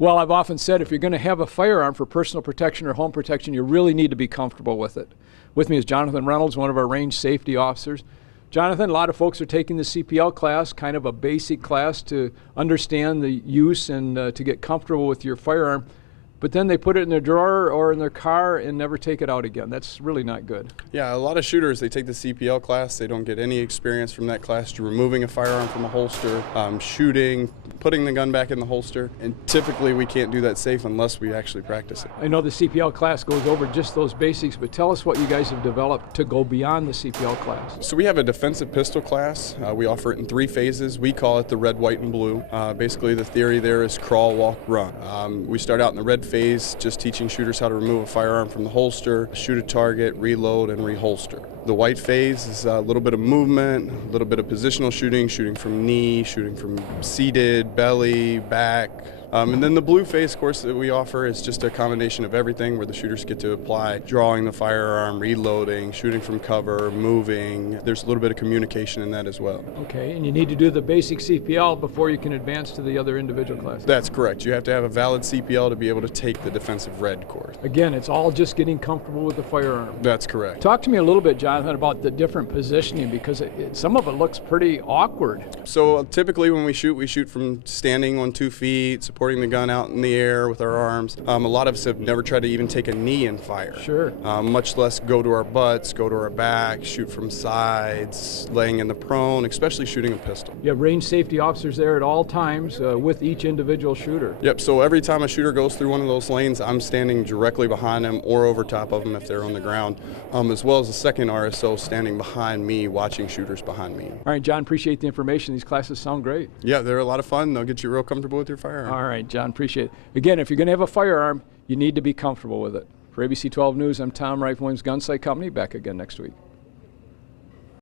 Well, I've often said if you're going to have a firearm for personal protection or home protection, you really need to be comfortable with it. With me is Jonathan Reynolds, one of our range safety officers. Jonathan, a lot of folks are taking the CPL class, kind of a basic class to understand the use and to get comfortable with your firearm. But then they put it in their drawer or in their car and never take it out again. That's really not good. Yeah, a lot of shooters, they take the CPL class, they don't get any experience from that class to removing a firearm from a holster, shooting, putting the gun back in the holster, and typically we can't do that safe unless we actually practice it. I know the CPL class goes over just those basics, but tell us what you guys have developed to go beyond the CPL class. So we have a defensive pistol class. We offer it in 3 phases. We call it the red, white, and blue. Basically the theory there is crawl, walk, run. We start out in the red phase, just teaching shooters how to remove a firearm from the holster, shoot a target, reload, and reholster. The white phase is a little bit of movement, a little bit of positional shooting, shooting from knee, shooting from seated, belly, back. And then the blue phase course that we offer is just a combination of everything where the shooters get to apply drawing the firearm, reloading, shooting from cover, moving. There's a little bit of communication in that as well. Okay, and you need to do the basic CPL before you can advance to the other individual classes. That's correct. You have to have a valid CPL to be able to take the defensive red course. Again, it's all just getting comfortable with the firearm. That's correct. Talk to me a little bit, Jonathan, about the different positioning because some of it looks pretty awkward. So typically when we shoot from standing on 2 feet, supporting the gun out in the air with our arms. A lot of us have never tried to even take a knee and fire. Sure. Much less go to our butts, go to our back, shoot from sides, laying in the prone, especially shooting a pistol. You have range safety officers there at all times with each individual shooter. Yep, so every time a shooter goes through one of those lanes, I'm standing directly behind them or over top of them if they're on the ground, as well as a second RSO standing behind me, watching shooters behind me. All right, John, appreciate the information. These classes sound great. Yeah, they're a lot of fun. They'll get you real comfortable with your firearm. All right, John, appreciate it. Again, if you're going to have a firearm, you need to be comfortable with it. For ABC 12 News, I'm Tom Wright, Williams Gun Sight Company. Back again next week.